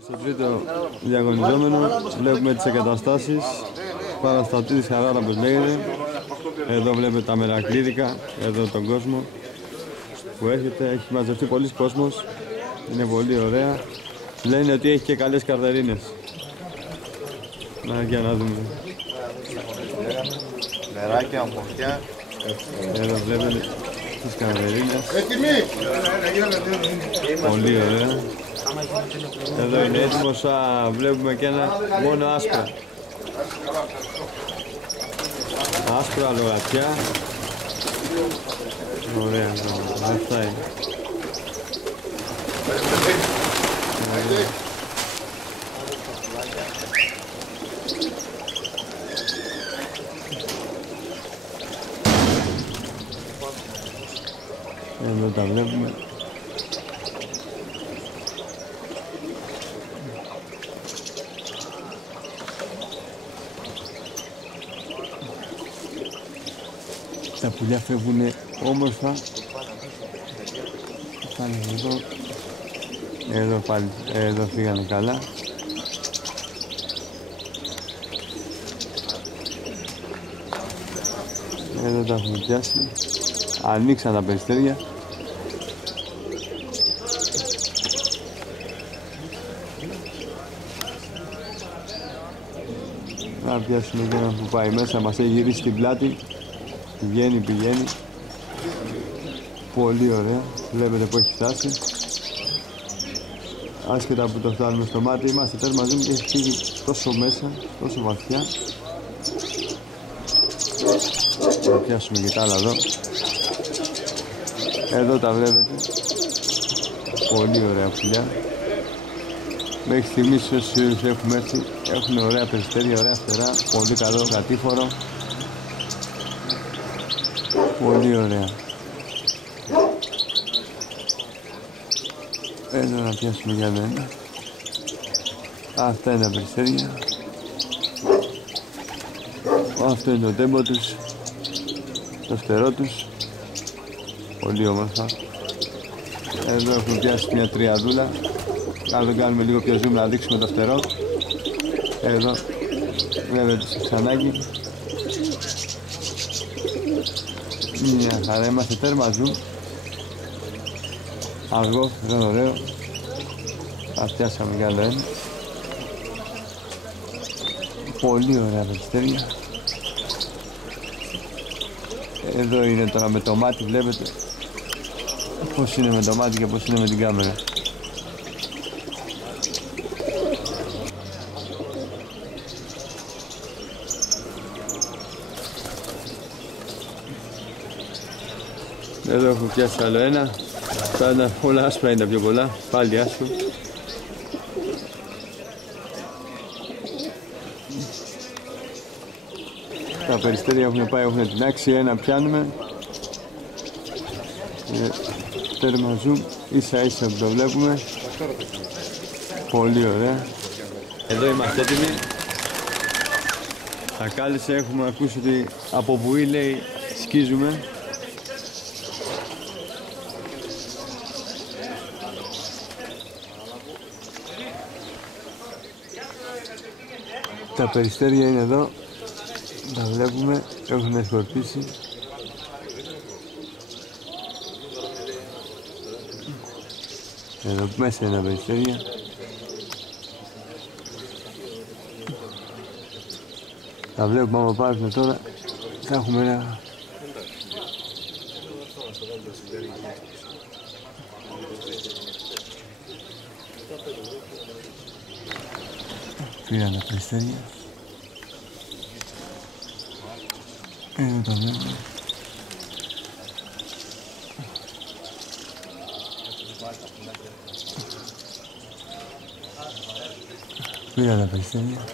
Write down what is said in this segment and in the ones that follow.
Στο τρίτο διαγωνιζόμενο βλέπουμε τις εγκαταστάσεις Παραστατήτης Χαράλαμπος λέγεται. Εδώ βλέπετε τα μερακλήδικα, εδώ τον κόσμο που έρχεται, έχει μαζευτεί πολλοί κόσμος, είναι πολύ ωραία. Λένε ότι έχει και καλές καρδερίνες. Για να δούμε. Μεράκια από αυτιά. Εδώ βλέπετε τις καρδερίνες. Πολύ ωραία. Εδώ είναι έτοιμος, βλέπουμε και ένα μόνο άσπρα. Άσπρα λογατιά. Ωραία, αυτά είναι. Εδώ τα βλέπουμε. Τα πουλιά φεύγουν όμορφα. Πάλι εδώ. Εδώ πάλι, εδώ φύγανε καλά. Εδώ τα έχουμε πιάσει. Ανοίξαν τα περιστέρια. Να πιάσουμε και έναν που πάει μέσα, μας έχει γυρίσει την πλάτη. Πηγαίνει. Πολύ ωραία. Βλέπετε που έχει φτάσει. Άσχετα που το φτάνουμε στο μάτι, είμαστε τέλος μαζί μου και έχει φύγει τόσο μέσα, τόσο βαθιά. Θα πιάσουμε και τα άλλα εδώ. Εδώ τα βλέπετε. Πολύ ωραία πουλιά. Μέχρι στιγμής όσοι έχουμε έρθει έχουν ωραία περιστέρια, ωραία φτερά, πολύ καλό κατήφορο. Πολύ ωραία. Εδώ να πιάσουμε για ένα. Αυτά είναι τα περιστέρια. Αυτό είναι το τέμπο τους, το φτερό τους. Πολύ όμορφα. Εδώ έχουμε πιάσει μια τριαδούλα. Αν δεν κάνουμε λίγο πιο zoom να δείξουμε το φτερό. Εδώ βλέπετε στο ξανάκι. Μια χαρά, είμαστε τέρμα zoom. Αργό, δεν είναι ωραίο. Τα πιάσαμε κι άλλο ένα. Πολύ ωραία περιστέρια. Εδώ είναι τώρα με το μάτι, βλέπετε πώς είναι με το μάτι και πώς είναι με την κάμερα. Εδώ έχω πιάσει άλλο ένα. Αυτά όλα άσπρα είναι τα πιο πολλά. Πάλι άσπρο. Τα περιστέρια έχουν πάει, έχουν την άξη. Ένα πιάνουμε. Τέρμα zoom. Ίσα ίσα που το βλέπουμε. Πολύ ωραία. Εδώ είμαστε έτοιμοι. Θα κάλεσε, έχουμε ακούσει ότι από βουή λέει σκίζουμε. Τα περιστέρια είναι εδώ, τα βλέπουμε, έχουν σκορπίσει. Εδώ μέσα είναι τα περιστέρια. Τα βλέπουμε άμα πάρουμε τώρα, θα έχουμε ένα... Πήραν τα περιστέρια. Εδώ τα βλέπουμε. Πήραν τα περιστέρια.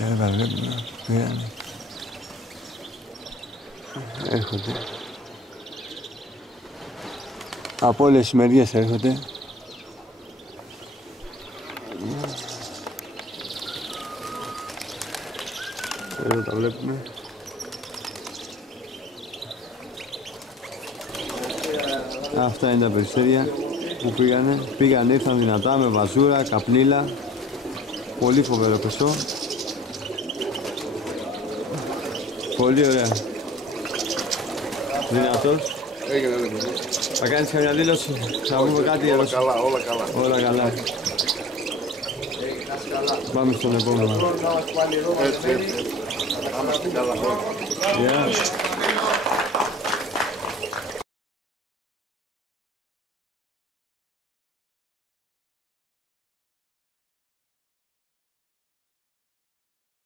Εδώ τα βλέπουμε, πήρανε. Έρχονται. Από όλες τις μεριές έρχονται. εδώ τα βλέπουμε. Αυτά είναι τα περιστέρια που πήγαν, ήρθαν δυνατά με βαζούρα, καπνίλα. Πολύ φοβερό πεσό. Πολύ ωραία. Δυνατός. Έγινε. Θα κάνεις καμιά δήλωση, θα πούμε κάτι εδώ. Όλα καλά. Όλα καλά. Πάμε στον επόμενο. Έτσι. Πάμε στην καλά. Γεια.